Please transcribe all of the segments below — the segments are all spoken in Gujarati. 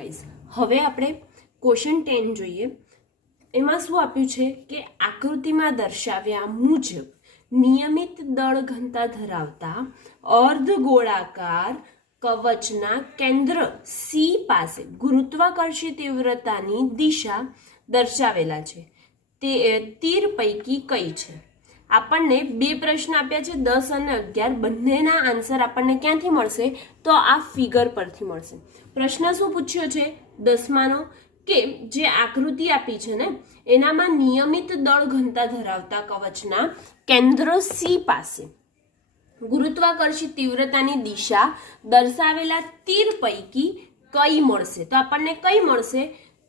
ગાઈસ હવે આપણે ક્વેશ્ચન 10 જોઈએ। એમાં શું આપ્યું છે કે આકૃતિમાં દર્શાવ્યા મુજબ નિયમિત દળ ઘનતા ધરાવતા અર્ધગોળાકાર કવચના કેન્દ્ર સી પાસે ગુરુત્વાકર્ષી તીવ્રતાની દિશા દર્શાવેલા છે તે તીર પૈકી કઈ છે। આપણને બે પ્રશ્ન આપ્યા છે 10 અને 11 બંનેના આન્સર આપણને ક્યાંથી મળશે તો આ ફિગર પરથી મળશે। પ્રશ્ન શું પૂછ્યો છે 10માનો કે જે આકૃતિ આપી છે ને એનામાં નિયમિત દળ ઘનતા ધરાવતા કવચના કેન્દ્ર સી પાસે ગુરુત્વાકર્ષી તીવ્રતાની દિશા દર્શાવેલા તીર પૈકી કઈ મળશે। તો આપણને કઈ મળશે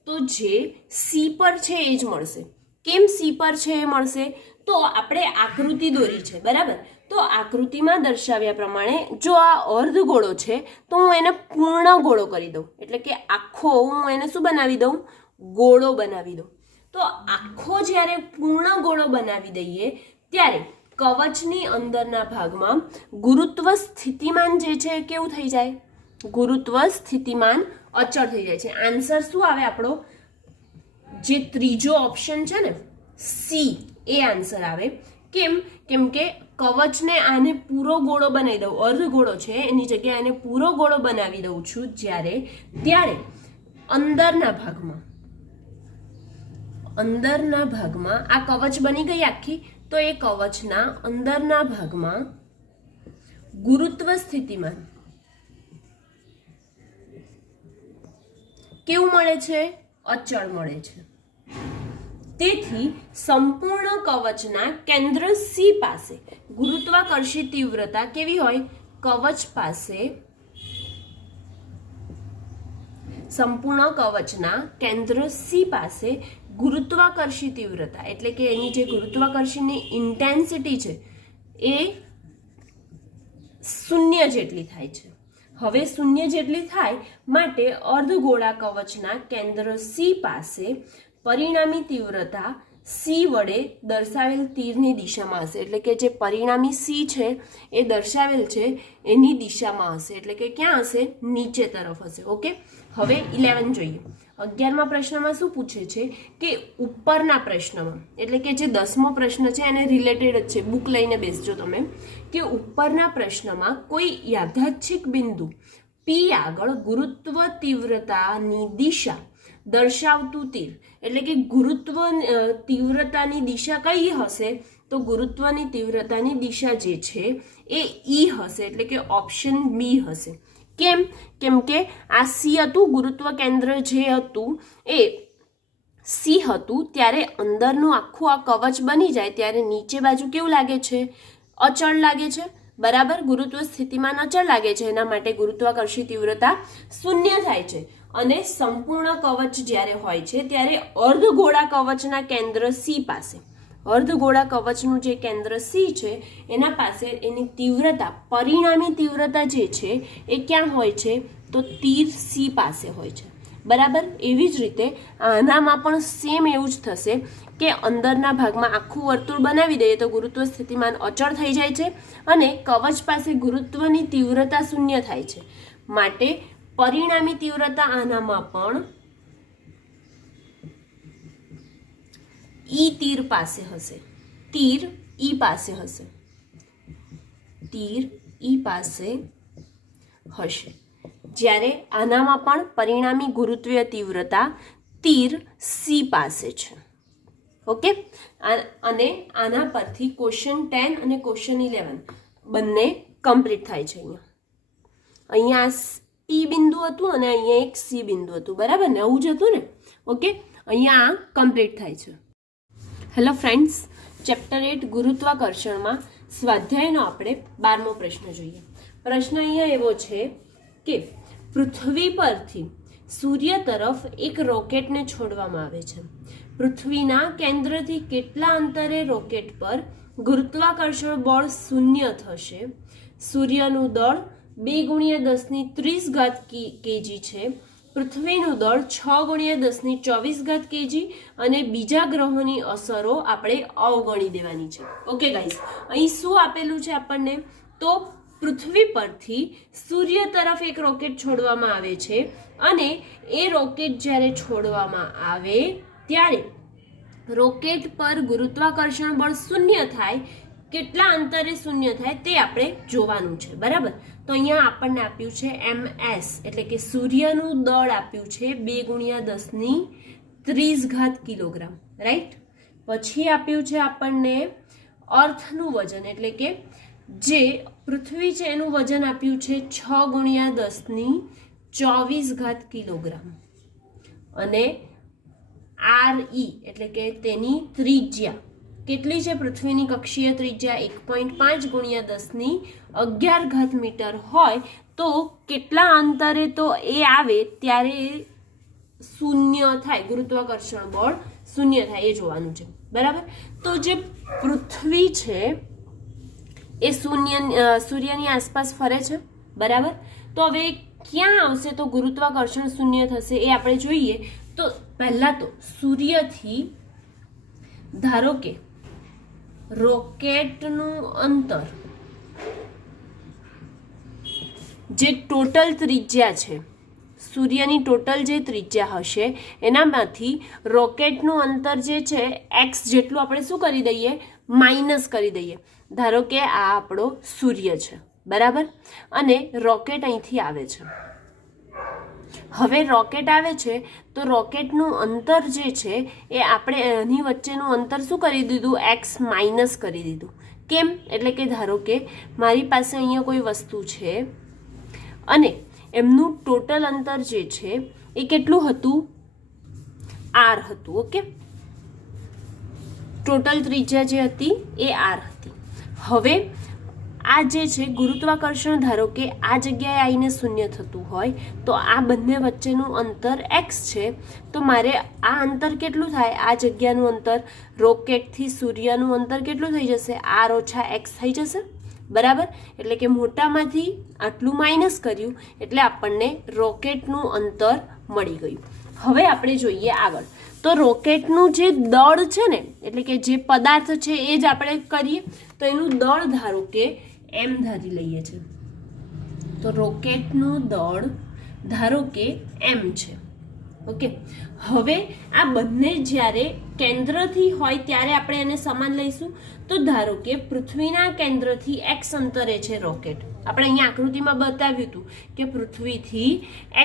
તો જે સી પર છે એ જ મળશે। કેમ સી પર છે એ મળશે તો આપણે આકૃતિ દોરી છે બરાબર। તો આકૃતિમાં દર્શાવ્યા પ્રમાણે જો આ અર્ધગોળો છે તો હું એને પૂર્ણ ગોળો કરી દઉં એટલે કે આખો હું એને શું બનાવી દઉં ગોળો બનાવી દઉં। તો આખો જ્યારે પૂર્ણ ગોળો બનાવી દઈએ ત્યારે કવચની અંદરના ભાગમાં ગુરુત્વ સ્થિતિમાન જે છે કેવું થઈ જાય ગુરુત્વ સ્થિતિમાન અચળ થઈ જાય છે। આન્સર શું આવે આપણો જે ત્રીજો ઓપ્શન છે ને સી એ આન્સર આવે। કેમ કેમ કે કવચને આને પૂરો ગોળો બનાવી દઉં અર્ધગોળો છે એની જગ્યાએ આને પૂરો ગોળો બનાવી દઉં છું ત્યારે અંદરના ભાગમાં આ કવચ બની ગઈ આખી તો એ કવચના અંદરના ભાગમાં ગુરુત્વ સ્થિતિમાન કેવું મળે છે અચળ મળે છે। તેથી સંપૂર્ણ કવચના કેન્દ્ર સી પાસે ગુરુત્વાકર્ષી તીવ્રતા કેવી હોય કવચ પાસે સંપૂર્ણ કવચના કેન્દ્ર સી પાસે ગુરુત્વાકર્ષી તીવ્રતા એટલે કે એની જે ગુરુત્વાકર્ષણની ઇન્ટેન્સિટી છે એ 0 જેટલી થાય છે। હવે 0 જેટલી થાય માટે અર્ધગોળા કવચના કેન્દ્ર સી પાસે પરિણામી તીવ્રતા સી વડે દર્શાવેલ તીરની દિશામાં હશે એટલે કે જે પરિણામી સી છે એ દર્શાવેલ છે એની દિશામાં હશે એટલે કે ક્યાં હશે નીચે તરફ હશે। ઓકે હવે 11 જોઈએ। 11મા પ્રશ્નમાં શું પૂછે છે કે ઉપરના પ્રશ્નમાં એટલે કે જે 10મો પ્રશ્ન છે એને રિલેટેડ જ છે બુક લઈને બેસજો તમે કે ઉપરના પ્રશ્નમાં કોઈ યાદચ્છિક બિંદુ પી આગળ ગુરુત્વ તીવ્રતાની દિશા દર્શાવતું તીર એટલે કે ગુરુત્વ તીવ્રતાની દિશા કઈ હશે તો ગુરુત્વની તીવ્રતાની દિશા જે છે એ ઈ હશે એટલે કે ઓપ્શન બી હશે। કેમ કે આ સી હતું ગુરુત્વ કેન્દ્ર જે હતું એ સી હતું ત્યારે અંદરનું આખું આ કવચ બની જાય ત્યારે નીચે બાજુ કેવું લાગે છે અચળ લાગે છે બરાબર। ગુરુત્વ સ્થિતિમાન અચળ લાગે છે એના માટે ગુરુત્વાકર્ષી તીવ્રતા 0 થાય છે અને સંપૂર્ણ કવચ જ્યારે હોય છે ત્યારે અર્ધગોળા કવચના કેન્દ્ર સી પાસે અર્ધગોળા કવચનું જે કેન્દ્ર સી છે એના પાસે એની તીવ્રતા પરિણામી તીવ્રતા જે છે એ ક્યાં હોય છે તો તીર સી પાસે હોય છે બરાબર। એવી જ રીતે આનામાં પણ સેમ એવું જ થશે કે અંદરના ભાગમાં આખું વર્તુળ બનાવી દઈએ તો ગુરુત્વ સ્થિતિમાન અચળ થઈ જાય છે અને કવચ પાસે ગુરુત્વની તીવ્રતા 0 થાય છે માટે પરિણામી તીવ્રતા આનામાં પણ ઈ તીર પાસે હશે તીર ઈ પાસે હશે જ્યારે આનામાં પણ પરિણામી ગુરુત્વીય તીવ્રતા તીર સી પાસે છે। ઓકે અને આના પરથી ક્વેશ્ચન 10 અને ક્વેશ્ચન 11 બંને કમ્પ્લીટ થાય છે। અહીંયા પી બિંદુ હતું અને અહીંયા એક સી બિંદુ હતું બરાબર ને આવું જ હતું ને ઓકે અહીંયા આ કમ્પ્લીટ થાય છે। હેલો ફ્રેન્ડ્સ ચેપ્ટર 8 ગુરુત્વાકર્ષણમાં સ્વાધ્યાયનો આપણે 12મો પ્રશ્ન જોઈએ। પ્રશ્ન અહીંયા એવો છે કે પૃથ્વી પરથી સૂર્ય તરફ એક રોકેટને છોડવામાં આવે છે। પૃથ્વીના કેન્દ્રથી કેટલા અંતરે રોકેટ પર ગુરુત્વાકર્ષણ બળ 0 થશે। સૂર્યનું દળ 2 × 10⁻³ kg છે। પૃથ્વીનું દળ 6 × 10⁻24 kg અને બીજા ગ્રહોની અસરો આપણે અવગણી દેવાની છે। ઓકે ગાઈસ અહીં શું આપેલું છે આપણને તો પૃથ્વી પરથી સૂર્ય તરફ એક રોકેટ છોડવામાં આવે છે અને એ રોકેટ જ્યારે છોડવામાં આવે ત્યારે રોકેટ પર ગુરુત્વાકર્ષણ બળ શૂન્ય થાય, કેટલા અંતરે શૂન્ય થાય તે આપણે જોવાનું છે, બરાબર. તો અહીંયા આપણને આપ્યું છે ms એટલે કે સૂર્યનું દળ આપ્યું છે 2×10⁻30 કિલોગ્રામ, રાઈટ. પછી આપ્યું છે આપણને અર્થનું વજન એટલે કે જે પૃથ્વી છે એનું વજન આપ્યું છે 6×10⁻24 કિલોગ્રામ અને re એટલે કે તેની ત્રિજ્યા કેટલી છે, પૃથ્વીની કક્ષીય ત્રિજ્યા 1.5×10⁻11 મીટર હોય તો કેટલા અંતરે તો એ આવે ત્યારે શૂન્ય થાય, ગુરુત્વાકર્ષણ બળ શૂન્ય થાય એ જોવાનું છે, બરાબર. તો જે પૃથ્વી છે એ સૂર્યની આસપાસ ફરે છે, બરાબર. તો હવે ક્યાં આવશે તો ગુરુત્વાકર્ષણ શૂન્ય થશે એ આપણે જોઈએ. તો પહેલા તો સૂર્યથી ધારો કે રોકેટનું અંતર જે ટોટલ ત્રિજ્યા છે, સૂર્યની ટોટલ જે ત્રિજ્યા હશે એનામાંથી રોકેટનું અંતર જે છે x જેટલું આપણે શું કરી દઈએ, માઇનસ કરી દઈએ. ધારો કે આ આપણો સૂર્ય છે, બરાબર, અને રોકેટ અહીંથી આવે છે. હવે રોકેટ આવે છે તો રોકેટનું અંતર જે છે એ આપણે એની વચ્ચેનું અંતર શું કરી દીધું, x માઇનસ કરી દીધું. કેમ, એટલે કે ધારો કે મારી પાસે અહીંયા કોઈ વસ્તુ છે અને એમનું ટોટલ અંતર જે છે એ કેટલું હતું, r હતું, ઓકે. ટોટલ ત્રિજ્યા જે હતી એ r હતી. હવે આ જે છે ગુરુત્વાકર્ષણ ધારો કે આ જગ્યાએ આવીને શૂન્ય થતું હોય તો આ બંને વચ્ચેનું અંતર x છે, તો મારે આ અંતર કેટલું થાય, આ જગ્યાનું અંતર રોકેટથી સૂર્યનું અંતર કેટલું થઈ જશે, r - x થઈ જશે, બરાબર. એટલે કે મોટામાંથી આટલું માઇનસ કર્યું એટલે આપણને રોકેટનું અંતર મળી ગયું. હવે આપણે જોઈએ આગળ. તો રોકેટનું જે દળ છે ને એટલે કે જે પદાર્થ છે એ જ આપણે કરીએ. તો એનું દળ ધારો કે m ધારી લઈએ છે. તો રોકેટનું દળ ધારો કે m છે, ઓકે. હવે આ બંને જ્યારે કેન્દ્રથી હોય ત્યારે આપણે એને સમાન લઈશું. તો ધારો કે પૃથ્વીના કેન્દ્રથી x અંતરે છે રોકેટ. આપણે અહીંયા આકૃતિમાં બતાવ્યું હતું કે પૃથ્વીથી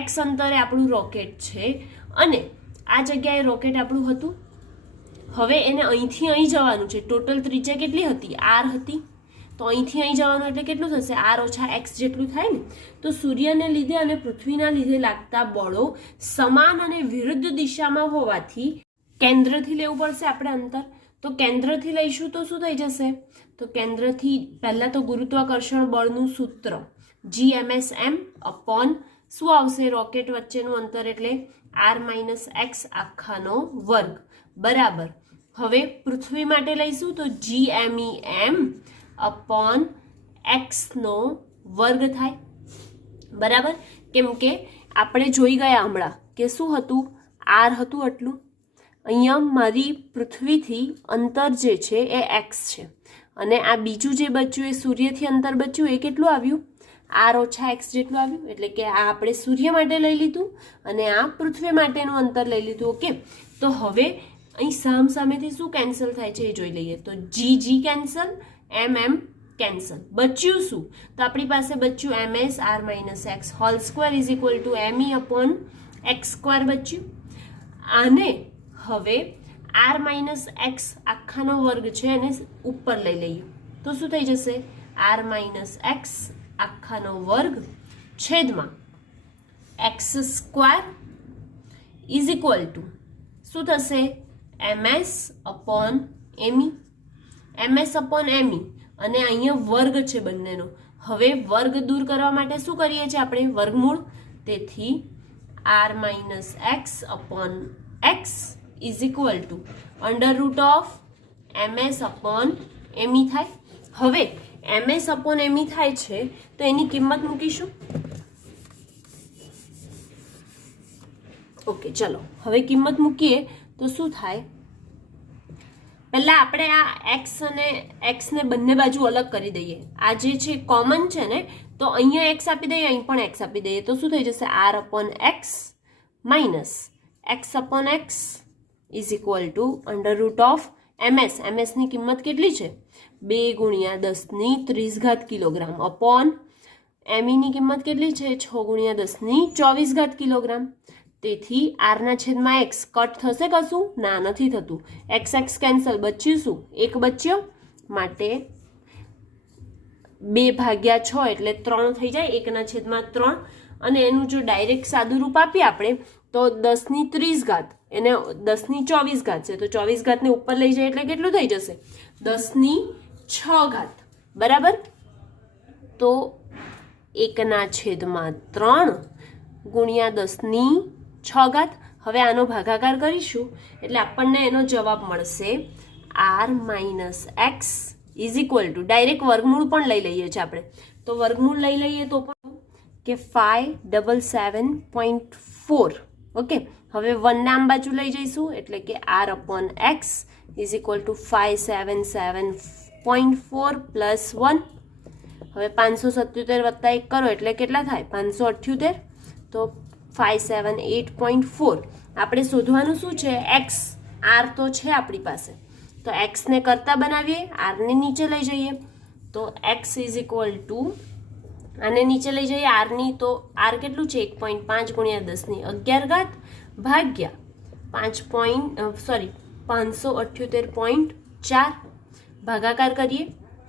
x અંતરે આપણું રોકેટ છે અને આ જગ્યાએ રોકેટ આપણું હતું. હવે એને અહીંથી અહીં જવાનું છે. ટોટલ ત્રિજ્યા કેટલી હતી, r હતી. તો અહીંથી અહીં જવાનું એટલે કેટલું થશે, r - x જેટલું થાય ને. તો સૂર્યને લીધે અને પૃથ્વીના લીધે લાગતા બળો સમાન અને વિરુદ્ધ દિશામાં હોવાથી કેન્દ્રથી લેવું પડશે આપણે અંતર. તો કેન્દ્રથી લઈશું તો શું થઈ જશે, તો કેન્દ્રથી પહેલા તો ગુરુત્વાકર્ષણ બળનું સૂત્ર Gmsm અપોન શું આવશે, રોકેટ વચ્ચેનું અંતર એટલે r - x આખાનો વર્ગ, બરાબર. હવે પૃથ્વી માટે લઈશું તો Gmem અપોન x નો વર્ગ થાય, બરાબર. કેમ કે આપણે જોઈ ગયા હમણાં કે શું હતું, r હતું આટલું. અહીંયા મારી પૃથ્વીથી અંતર જે છે એ x છે અને આ બીજું જે બચ્યું એ સૂર્યથી અંતર બચ્યું એ કેટલું આવ્યું, r - x જેટલું આવ્યું. એટલે કે આ આપણે સૂર્ય માટે લઈ લીધું અને આ પૃથ્વી માટેનું અંતર લઈ લીધું, ઓકે. તો હવે અહીં સામસામેથી શું કેન્સલ થાય છે એ જોઈ લઈએ. તો g કેન્સલ, mm કેન્સલ, બચ્યું શું, તો આપણી પાસે બચ્યું ms r - x whole square is equal to me upon x square બચ્યું. આને હવે r - x આખાનો વર્ગ છે એને ઉપર લઈ લઈએ તો શું થઈ જશે, r - x આખાનો વર્ગ છેદમાં x square is equal two શું થશે, ms upon me. ms upon me અને અહીંયા વર્ગ છે બંનેનો. હવે વર્ગ દૂર કરવા માટે શું કરીએ છીએ આપણે, વર્ગમૂળ. તેથી r - x upon x is equal to under root of ms upon me થાય. હવે ms અપોન me થાય છે તો એની કિંમત મૂકીશું. ઓકે, ચલો હવે કિંમત મૂકીએ તો શું થાય, પહેલા આપણે આ એક્સ અને એક્સને બંને બાજુ અલગ કરી દઈએ. આ જે છે કોમન છે ને, તો અહીંયા એક્સ આપી દઈએ, અહીં પણ એક્સ આપી દઈએ, તો શું થઈ જશે? R upon X minus X upon X is equal to under root of MS. એમએસની કિંમત કેટલી છે? 2 ગુણ્યા 10⁻30 કિલોગ્રામ અપોન એમઈની કિંમત કેટલી છે? 6 ગુણ્યા 10⁻24 કિલોગ્રામ. તેથી આરના છેદમાં એક્સ કટ થશે કશું? ના, નથી થતું. એક્સ એક્સ કેન્સલ, બચ્યું શું? 1 બચ્યો, માટે 2/6 એટલે 3 થઈ જાય, 1/3. અને એનું જો ડાયરેક્ટ સાદું રૂપ આપીએ આપણે તો 10⁻30 એને 10⁻24 છે, તો 24 ને ઉપર લઈ જાય એટલે કેટલું થઈ જશે? 10⁶. બરાબર. તો 1/3 ગુણ્યા 10⁶. હવે આનો ભાગાકાર કરીશું એટલે આપણને એનો જવાબ મળશે R minus X is equal to, direct વર્ગમૂળ પણ લઈ લઈએ છીએ આપણે, તો વર્ગમૂળ લઈ લઈએ તો પણ કે 577.4. ઓકે, હવે 1 આમ બાજુ લઈ જઈશું એટલે કે R upon X is equal to 577.4 plus 1. હવે 577 વત્તા 1 કરો એટલે કેટલા થાય? 578. તો 578.4. આપણે શોધવાનું શું છે? એક્સ. આર તો છે આપણી પાસે, તો એક્સને કરતા બનાવીએ, આરને નીચે લઈ જઈએ, તો એક્સ ઇઝ ઇક્વલ ટુ આને નીચે લઈ જઈએ આરની, તો આર કેટલું છે? 1.5 ગુણ્યા 10⁻11 ભાગ્યા 578.4. ભાગાકાર કરીએ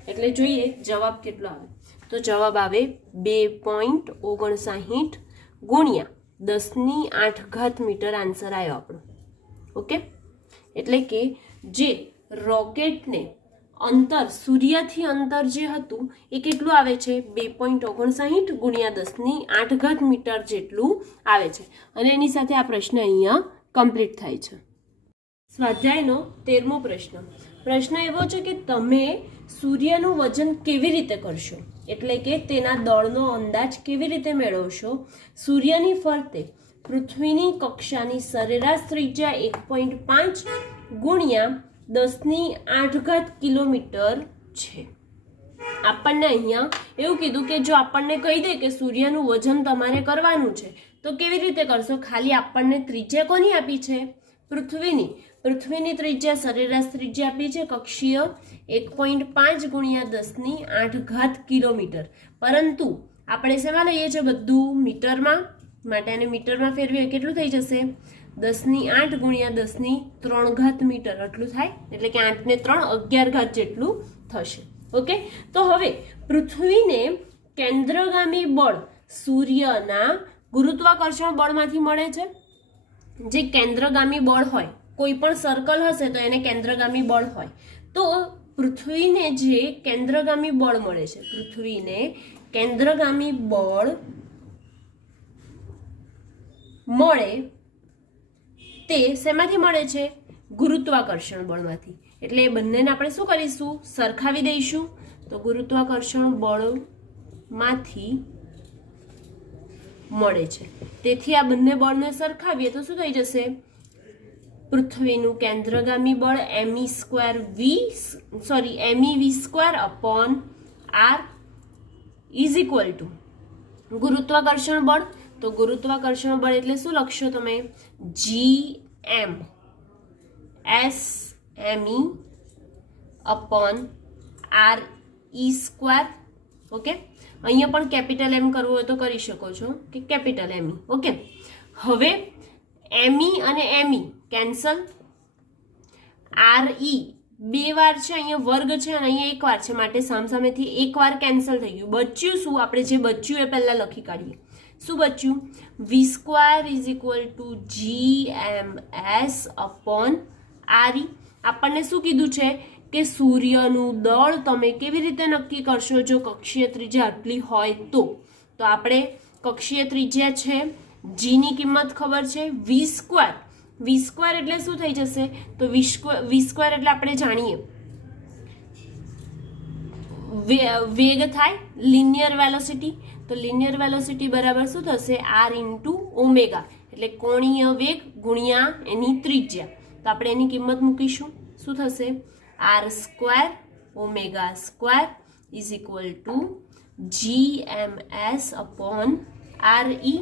એટલે જોઈએ જવાબ કેટલો આવે. તો જવાબ આવે 2.59 ગુણ્યા 10⁸ મીટર આન્સર આવ્યો આપણો. ઓકે, એટલે કે જે રોકેટને અંતર, સૂર્યથી અંતર જે હતું એ કેટલું આવે છે? 2.59 ગુણ્યા 10⁸ મીટર જેટલું આવે છે. અને એની સાથે આ પ્રશ્ન અહીંયા કમ્પ્લીટ થાય છે. સ્વાધ્યાયનો 13મો પ્રશ્ન. પ્રશ્ન એવો છે કે તમે સૂર્યનું વજન કેવી રીતે કરશો, એટલે કે તેના દળનો અંદાજ કેવી રીતે મેળવશો? સૂર્યની ફરતે પૃથ્વીની કક્ષાની સરેરાશ ત્રિજ્યા 1.5 ગુણ્યા 10⁸ કિલોમીટર છે. આપણને અહીંયા એવું કીધું કે જો આપણને કહી દે કે સૂર્યનું વજન તમારે કરવાનું છે તો કેવી રીતે કરશો? ખાલી આપણને ત્રિજ્યા કોની આપી છે? પૃથ્વીની. પૃથ્વીની ત્રિજ્યા, સરેરાશ ત્રિજ્યા આપી છે કક્ષીય 1.5 ગુણ્યા 10⁸ કિલોમીટર. પરંતુ આપણે શેમાં લઈએ છીએ? બધું મીટરમાં, માટે આને મીટરમાં ફેરવીએ કેટલું થઈ જશે? 10⁸ ગુણ્યા 10⁻³ મીટર એટલું થાય, એટલે કે 8 ને 3 11 જેટલું થશે. ઓકે, તો હવે પૃથ્વીને કેન્દ્રગામી બળ સૂર્યના ગુરુત્વાકર્ષણ બળમાંથી મળે છે. જે કેન્દ્રગામી બળ હોય, કોઈ પણ સર્કલ હશે તો એને કેન્દ્રગામી બળ હોય, તો પૃથ્વીને જે કેન્દ્રગામી બળ મળે છે, પૃથ્વીને કેન્દ્રગામી બળ મળે તે શેમાંથી મળે છે? ગુરુત્વાકર્ષણ બળમાંથી. એટલે એ બંનેને આપણે શું કરીશું? સરખાવી દઈશું. તો ગુરુત્વાકર્ષણ બળમાંથી મળે છે, તેથી આ બંને બળને સરખાવીએ તો શું થઈ જશે? પૃથ્વીનું કેન્દ્રગામી બળ MEV² upon R is equal to ગુરુત્વાકર્ષણ બળ. તો ગુરુત્વાકર્ષણ બળ એટલે શું લખશો તમે? GMSME upon RE². ઓકે, અહીંયા પણ કેપિટલ એમ કરવું હોય તો કરી શકો છો કે કેપિટલ ME. ઓકે, હવે ME અને ME કેન્સલ. RE 2 વાર છે, અહીંયા વર્ગ છે અને અહીંયા 1 વાર છે, માટે સામસામેથી 1 વાર કેન્સલ થઈ ગયું. બચ્યું શું? આપણે જે બચ્યું એ પહેલા લખી કાઢીએ. શું બચ્યું? V² is equal to GMS upon RE. આપણને શું કીધું છે કે સૂર્યનું દળ તમે કેવી રીતે નક્કી કરશો? જો કક્ષીય ત્રિજ્યા આટલી હોય તો આપણે કક્ષીય ત્રિજ્યા છે, g ની કિંમત ખબર છે, v² એટલે શું થઈ જશે? તો v² એટલે આપણે જાણીએ વેગ થાય, લિનિયર વેલોસિટી. તો લિનિયર વેલોસિટી બરાબર શું થશે? r ઇન્ટુ ઓમેગા, એટલે કોણીય વેગ ગુણ્યા એની ત્રિજ્યા. તો આપણે એની કિંમત મૂકીશું. શું થશે? R square omega square is equal to GMS upon RE.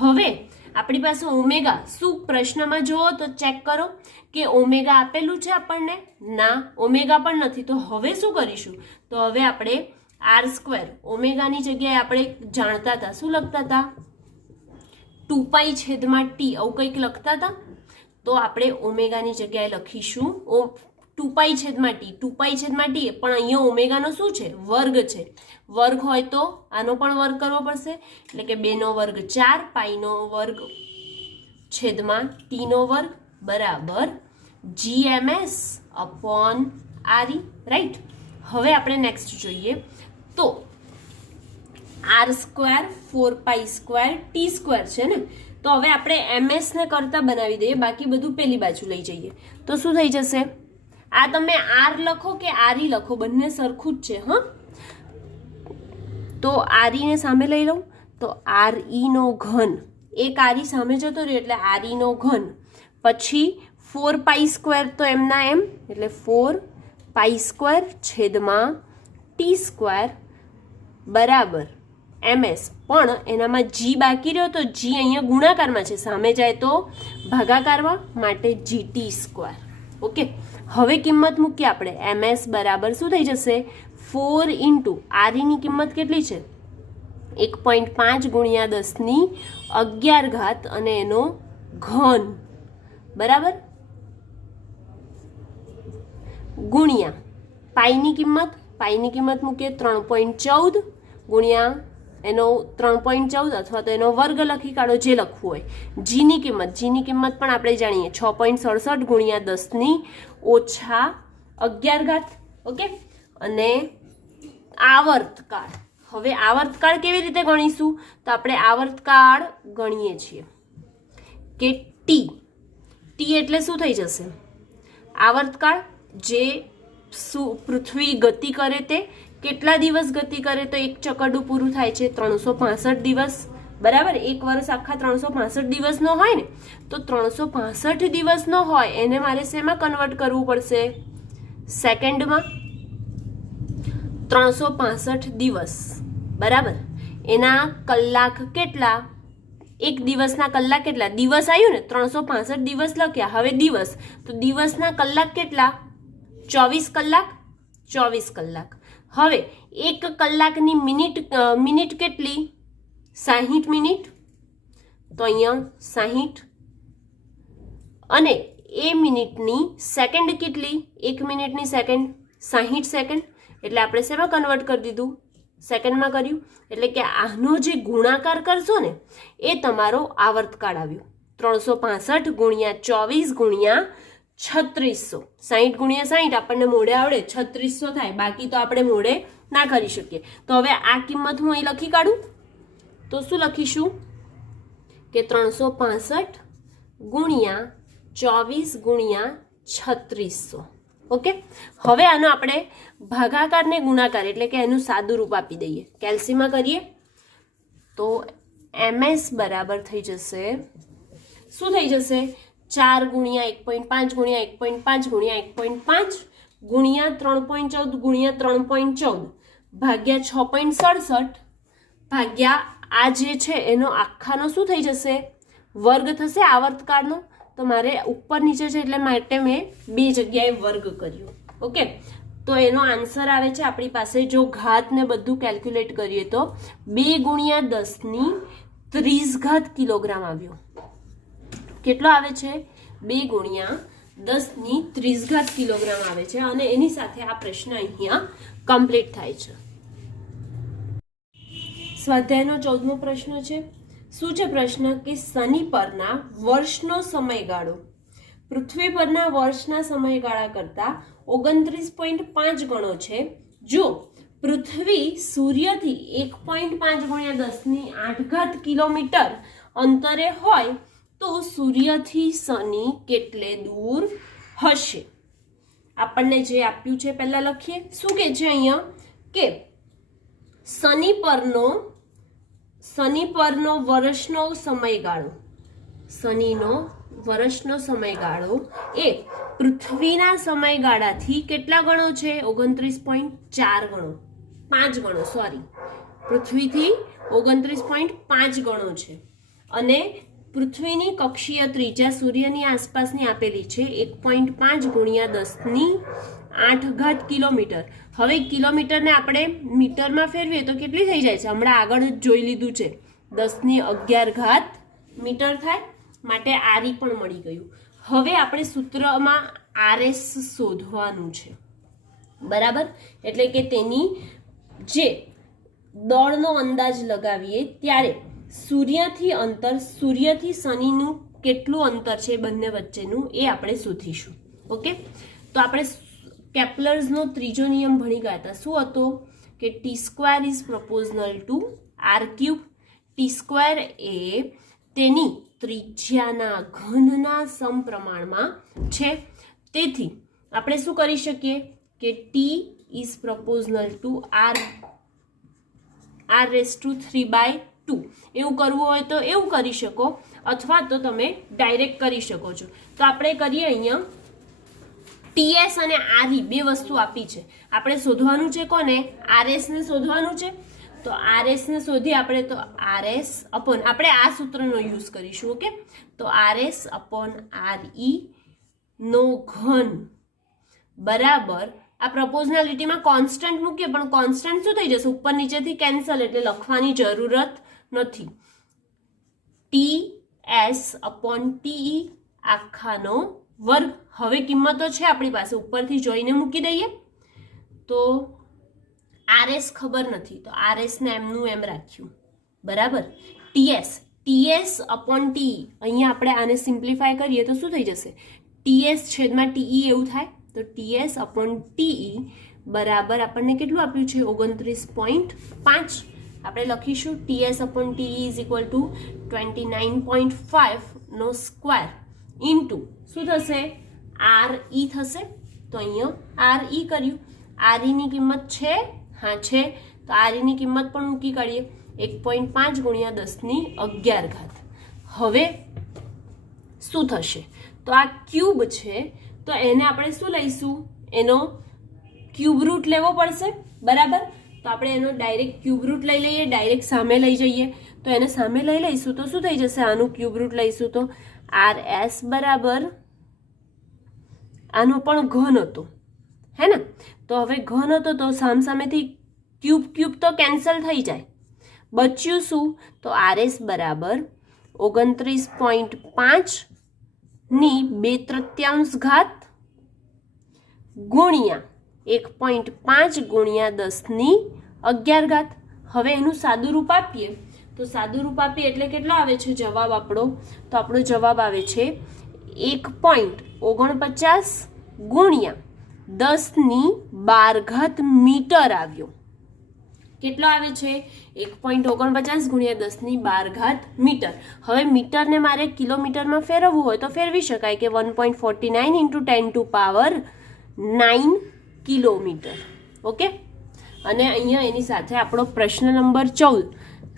હવે આપણી પાસે ઓમેગા, શું પ્રશ્નમાં જુઓ તો ચેક કરો કે ઓમેગા આપેલું છે આપણને? ના, ઓમેગા પણ નથી. તો હવે શું કરીશું? તો હવે આપણે આર સ્ક્વેર ઓમેગાની જગ્યાએ આપણે જાણતા હતા, શું લખતા હતા? 2 છેદમાં ટી, આવું કંઈક લખતા હતા. તો આપણે ઓમેગાની જગ્યાએ લખીશું 2 છેદમાં ટી. 2 છેદમાં ટી, પણ અહીંયા ઓમેગાનો શું છે? વર્ગ છે. વર્ગ હોય તો આનો પણ વર્ગ કરવો પડશે, એટલે કે 2 નો વર્ગ 4, પાઈનો વર્ગ છેદમાં ટી નો વર્ગ બરાબર GMS અપોન RE. રાઈટ. હવે આપણે નેક્સ્ટ જોઈએ તો R square 4 square T square છે ને, તો હવે આપણે MS ને કરતા બનાવી દઈએ, બાકી બધું પેલી બાજુ લઈ જઈએ. તો શું થઈ જશે? આ તમે આર લખો કે RE લખો, બંને સરખું જ છે. હા, તો RE ને સામે લઈ લઉં તો RE નો ઘન, એક RE સામે જતો રહ્યો એટલે RE નો ઘન, પછી 4 સ્ક્વેર તો એમના એમ, એટલે 4 સ્ક્વેર છેદમાં ટી સ્ક્વેર બરાબર MS. પણ એનામાં G બાકી રહ્યો તો G અહીંયા ગુણાકારમાં છે, સામે જાય તો ભાગાકારમાં, માટે GT સ્ક્વેર. ઓકે, હવે કિંમત મૂકીએ આપણે. MS બરાબર શું થઈ જશે? 4 ઇન્ટુ RE ની કિંમત કેટલી છે? 1.5 ગુણ્યા 10⁻11 અને એનો ઘન બરાબર ગુણ્યા પાઈની કિંમત મૂકીએ 3.14 ગુણ્યા એનો 3.14 અથવા તો એનો વર્ગ લખી કાઢો, જે લખવું હોય. જીની કિંમત પણ આપણે જાણીએ 6.67 ગુણ્યા 10⁻11. ઓકે, અને આવર્તકાળ. હવે આવર્તકાળ કેવી રીતે ગણીશું? તો આપણે આવર્તકાળ ગણીએ છીએ કે ટી એટલે શું થઈ જશે? આવર્તકાળ જે પૃથ્વી ગતિ કરે તે કેટલા દિવસ ગતિ કરે? તો એક ચક્કરડું પૂરું થાય છે 365 દિવસ બરાબર. એક વર્ષ આખા 365 દિવસનો હોય ને, તો 365 દિવસનો હોય એને મારે શેમાં કન્વર્ટ કરવું પડશે? સેકન્ડમાં. 365 દિવસ બરાબર, એના કલાક કેટલા? એક દિવસના કલાક કેટલા? દિવસ આવ્યું ને, 365 દિવસ લખ્યા. હવે દિવસ, તો દિવસના કલાક કેટલા? 24 કલાક. 24 કલાક. હવે એક કલાકની મિનિટ કેટલી? 60 મિનિટ. તો અહીંયા 60, અને એ મિનિટની સેકન્ડ કેટલી? એક મિનિટની સેકન્ડ 60 સેકન્ડ. એટલે આપણે શેમાં કન્વર્ટ કરી દીધું? સેકન્ડમાં કર્યું. એટલે કે આનો જે ગુણાકાર કરશો ને એ તમારો આવર્તકાળ આવ્યો. 365 ગુણ્યા 24 ગુણ્યા 3600. 60 ગુણ્યા 60 આપણને મોઢે આવડે, 3600 થાય. બાકી તો આપણે મોઢે ના કરી શકીએ. તો હવે આ કિંમત હું અહીં લખી કાઢું તો શું લખીશું કે 365 ગુણ્યા 24 ગુણ્યા 3600. ઓકે, હવે આનો આપણે ભાગાકાર ને ગુણાકાર એટલે કે એનું સાદું રૂપ આપી દઈએ. કેલ્સીમાં કરીએ તો MS બરાબર થઈ જશે, શું થઈ જશે? 4 ગુણ્યા 1.5 ગુણ્યા 1.5 ગુણ્યા 1.5 ગુણ્યા 3.14 ગુણ્યા 3.14 ભાગ્યા 6.67 ભાગ્યા આ જે છે એનો આખાનો શું થઈ જશે? વર્ગ થશે આવર્તકાળનો. તો મારે ઉપર નીચે છે એટલે માટે મેં 2 જગ્યાએ વર્ગ કર્યો. ઓકે, તો એનો આન્સર આવે છે આપણી પાસે, જો ઘાત ને બધું કેલ્ક્યુલેટ કરીએ તો 2 ગુણ્યા 10⁻30 કિલોગ્રામ આવ્યો. કેટલો આવે છે? 2 ગુણ્યા 10⁻30 કિલોગ્રામ આવે છે. અને એની સાથે આ પ્રશ્ન અહીંયા કમ્પ્લીટ થાય છે. સ્વાધ્યાયનો 14મો પ્રશ્ન છે. શું છે પ્રશ્ન? કે શનિ પરના વર્ષનો સમયગાળો પૃથ્વી પરના વર્ષના સમયગાળા કરતા 29.5 ગણો છે. જો પૃથ્વી સૂર્યથી 1.5 ગુણ્યા 10⁸ કિલોમીટર અંતરે હોય તો સૂર્યથી શનિ કેટલે દૂર હશે? આપણને જે આપ્યું છે પહેલા લખીએ. શું કે છે અહીંયા કે શનિ પરનો વર્ષનો સમયગાળો શનિનો વર્ષનો સમયગાળો એ પૃથ્વીના સમયગાળાથી કેટલા ગણો છે? 29.4 ગણો, 5 ગણો, સોરી, પૃથ્વીથી 29.5 ગણો છે. અને પૃથ્વીની કક્ષીય ત્રિજ્યા સૂર્યની આસપાસની આપેલી છે 1.5 ગુણ્યા 10⁸ કિલોમીટર. હવે કિલોમીટરને આપણે મીટરમાં ફેરવીએ તો કેટલી થઈ જાય છે? હમણાં આગળ જ જોઈ લીધું છે, 10⁻11 મીટર થાય. માટે આરઈ પણ મળી ગયું. હવે આપણે સૂત્રમાં આરએસ શોધવાનું છે, બરાબર. એટલે કે તેની જે દળનો અંદાજ લગાવીએ ત્યારે સૂર્યથી શનિનું કેટલું અંતર છે બંને વચ્ચેનું એ આપણે શોધીશું. ઓકે, તો આપણે કેપ્લર્સનો ત્રીજો નિયમ ભણી ગયા હતા. શું હતો? કે T² is proportional two R³. T² એ તેની ત્રિજ્યાના ઘનના સમપ્રમાણમાં છે. તેથી આપણે શું કરી શકીએ કે T is proportional two R⁻³ એવું કરવું હોય તો એવું કરી શકો, અથવા તો તમે ડાયરેક્ટ કરી શકો છો. તો આપણે કરીએ, અહીંયા TS અને RE બે વસ્તુ આપી છે, આપણે શોધવાનું છે કોને? RS ને શોધવાનું છે. તો RS ને શોધી આપણે તો RS અપોન આપણે આ સૂત્રનો યુઝ કરીશું. ઓકે, તો RS અપોન RE નો ઘન બરાબર, આ પ્રોપોર્શનાલિટીમાં કોન્સ્ટન્ટ મૂકીએ પણ કોન્સ્ટન્ટ શું થઈ જશે? ઉપર નીચેથી કેન્સલ, એટલે લખવાની જરૂરત નથી. TS અપોન TE આખાનો વર્ગ. હવે કિંમતો છે આપણી પાસે, ઉપરથી જોઈને મૂકી દઈએ. તો RS ખબર નથી તો RS ને એમનું એમ રાખ્યું, બરાબર. TS અપોન TE, અહીંયા આપણે આને સિમ્પ્લિફાય કરીએ તો શું થઈ જશે? TS છેદમાં TE એવું થાય. તો TS અપોન TE બરાબર આપણને કેટલું આપ્યું છે? 29.5. આપણે લખીશું TS upon TE is equal to 29.5 નો સ્ક્વેર ઇન્ટુ શું થશે? RE થશે. તો અહીંયા RE કર્યું. RE ની કિંમત છે, હા છે, તો RE ની કિંમત પણ મૂકી કાઢીએ 1.5 ગુણ્યા 10⁻11. હવે શું થશે? તો આ ક્યુબ છે, તો એને આપણે શું લઈશું? એનો ક્યુબ રૂટ લેવો પડશે, બરાબર. તો આપણે એનો ડાયરેક્ટ ક્યુબ રૂટ લઈ લઈએ, ડાયરેક્ટ સામે લઈ જઈએ. તો એને સામે લઈ લઈશું તો શું થઈ જશે? આનું ક્યુબ રૂટ લઈશું તો RS બરાબર આનો પણ ઘન હતો, હે ને? તો હવે ઘન હતો તો સામેથી ક્યુબ તો કેન્સલ થઈ જાય. બચ્યું શું? તો RS બરાબર 29.5 ની 2/3 ગુણ્યા 1.5 ગુણ્યા 10⁻11. હવે એનું સાદું રૂપ આપીએ તો સાદું રૂપ આપીએ એટલે કેટલો આવે છે જવાબ આપણો? તો આપણો જવાબ આવે છે 1.49 ગુણ્યા 10⁻12 મીટર આવ્યો. કેટલો આવે છે? 1.49 ગુણ્યા 10⁻12 મીટર. હવે મીટરને મારે કિલોમીટરમાં ફેરવવું હોય તો ફેરવી શકાય કે 1.49 ઇન્ટુ 10⁻9 કિલોમીટર. ઓકે, અને અહીંયા એની સાથે આપણો પ્રશ્ન નંબર 14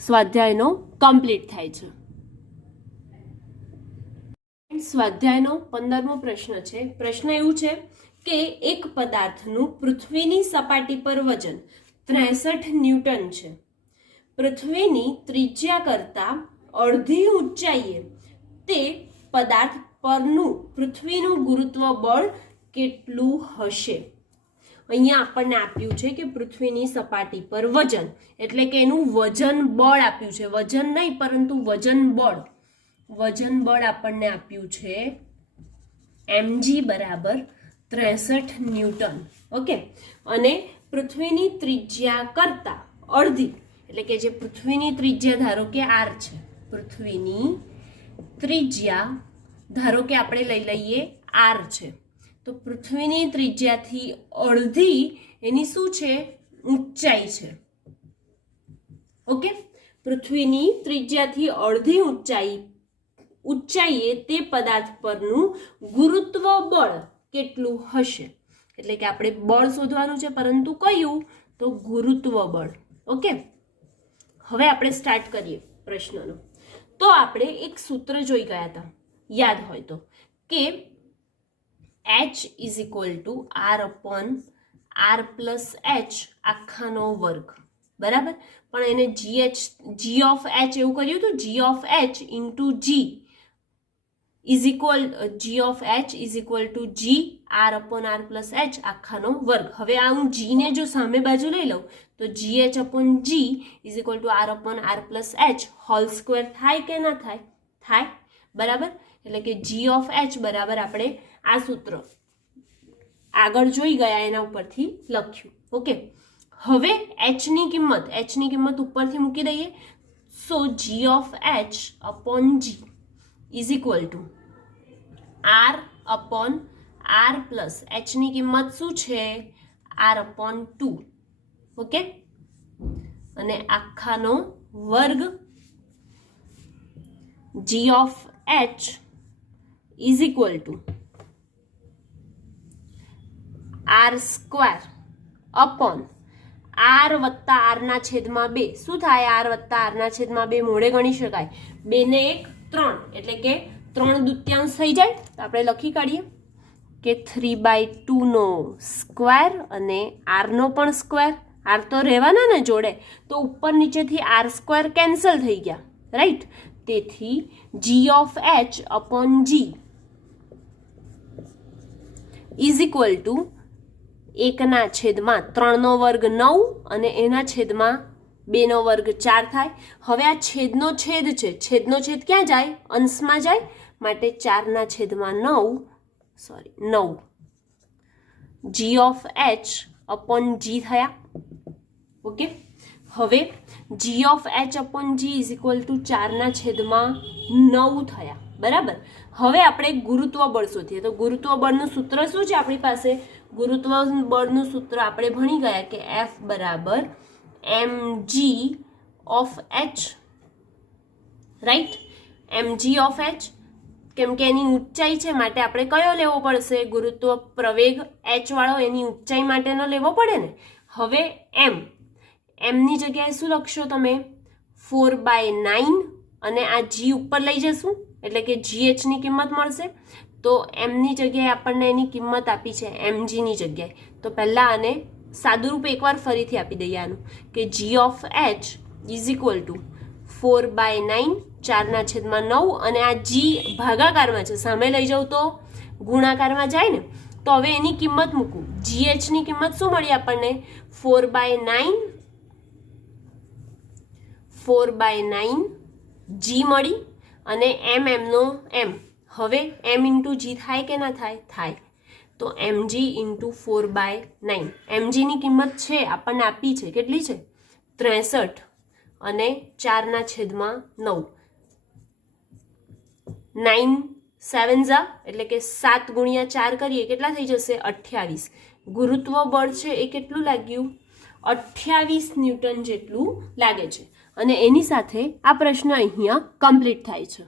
સ્વાધ્યાયનો કમ્પ્લીટ થાય છે. સ્વાધ્યાયનો 15મો પ્રશ્ન છે. પ્રશ્ન એવું છે કે એક પદાર્થનું પૃથ્વીની સપાટી પર વજન 63 ન્યૂટન છે. પૃથ્વીની ત્રિજ્યા કરતા અડધી ઊંચાઈએ તે પદાર્થ પરનું પૃથ્વીનું ગુરુત્વ બળ કેટલું હશે? અહીંયા આપણને આપ્યું છે કે પૃથ્વીની સપાટી પર વજન, એટલે કે એનું વજન બળ આપ્યું છે. વજન નહીં પરંતુ વજન બળ આપણને આપ્યું છે mg બરાબર 63 ન્યૂટન. ઓકે, અને પૃથ્વીની ત્રિજ્યા કરતા અડધી, એટલે કે જે પૃથ્વીની ત્રિજ્યા ધારો કે r છે, પૃથ્વીની ત્રિજ્યા ધારો કે આપણે લઈ લઈએ r છે, તો પૃથ્વીની ત્રિજ્યાથી અડધી એની શું છે? ઊંચાઈ છે. ઓકે, પૃથ્વીની ત્રિજ્યાથી અડધી ઊંચાઈએ તે પદાર્થ પરનું ગુરુત્વ બળ કેટલું હશે? એટલે કે આપણે બળ શોધવાનું છે, પરંતુ કયું? તો ગુરુત્વ બળ. ઓકે, હવે આપણે સ્ટાર્ટ કરીએ પ્રશ્નનો. તો આપણે એક સૂત્ર જોઈ ગયા હતા, યાદ હોય તો, કે h is equal two r upon r plus h આખાનો વર્ગ, બરાબર. પણ એને g ઓફ h એવું કર્યું હતું, g of h into g is equal two g r upon r plus h આખાનો વર્ગ. હવે આ હું g ને જો સામે બાજુ લઈ લઉં તો gh upon g is equal two r upon r plus h whole square થાય કે ના થાય? થાય, બરાબર. એટલે કે g ઓફ h બરાબર આપણે આ સૂત્ર આગળ જોઈ ગયા એના ઉપરથી લખ્યું. ઓકે, હવે h ની કિંમત ઉપરથી મૂકી દઈએ. સો g of h upon g is equal two r upon r plus h ની કિંમત શું છે? r upon 2. ઓકે, અને આખાનો વર્ગ g of h is equal two r square upon r વત્તા r ના છેદમાં 2. શું થાય? r વત્તા r ના છેદમાં 2 મોડે ગણી શકાય. 2 ને 1 3, એટલે કે 3 દૂત્યાંશ થઈ જાય. તો આપણે લખી કાઢીએ કે 3/2 નો સ્ક્વેર અને r નો પણ સ્ક્વેર. r તો રહેવાના ને જોડે, તો ઉપર નીચેથી r સ્ક્વેર કેન્સલ થઈ ગયા, રાઈટ. તેથી g of h upon g is equal two 1 ના છેદમાં 3 નો વર્ગ 9 અને એના છેદમાં 2 નો વર્ગ 4 થાય. હવે આ છેદનો છેદ છે, છેદનો છેદ ક્યાં જાય? અંશમાં જાય, માટે 4 ના છેદમાં 9 g of h upon g થયા. ઓકે, હવે g of h upon g is equal two 4 ના છેદમાં 9 થયા, બરાબર. હવે આપણે ગુરુત્વ બળ શોધીએ. તો ગુરુત્વ બળનું સૂત્ર શું છે આપણી પાસે? ગુરુત્વ બળનું સૂત્ર આપણે ભણી ગયા કે F બરાબર mg of h, right. mg of h, કેમ કે એની ઊંચાઈ છે માટે આપણે કયો લેવો પડશે? ગુરુત્વ પ્રવેગ h વાળો એની ઊંચાઈ માટેનો લેવો પડે ને. હવે m ની જગ્યાએ શું લખશો તમે? 4/9 અને આ g ઉપર લઈ જશું એટલે કે gh ની કિંમત મળશે. તો m ની જગ્યાએ આપણને એની કિંમત આપી છે mg ની જગ્યાએ. તો પહેલાં આને સાદુરૂપ એકવાર ફરીથી આપી દઈએ આનું, કે g of h is equal two 4/9, 4 ના છેદમાં 9, અને આ g ભાગાકારમાં છે, સામે લઈ જાઉં તો ગુણાકારમાં જાય ને. તો હવે એની કિંમત મૂકું. gh ની કિંમત શું મળી આપણને? 4/9 g મળી, અને એમનો m. હવે m ઇન્ટુ g થાય કે ના થાય? થાય. તો mg ઇન્ટુ 4/9. mg ની કિંમત છે આપણને આપી છે, કેટલી છે? 63, અને 4 ના છેદમાં 9. 9 7 એટલે કે 7 ગુણ્યા 4 કરીએ કેટલા થઈ જશે? 28. ગુરુત્વ બળ છે એ કેટલું લાગ્યું? 28 ન્યૂટન જેટલું લાગે છે. અને એની સાથે આ પ્રશ્ન અહીંયા કમ્પ્લીટ થાય છે.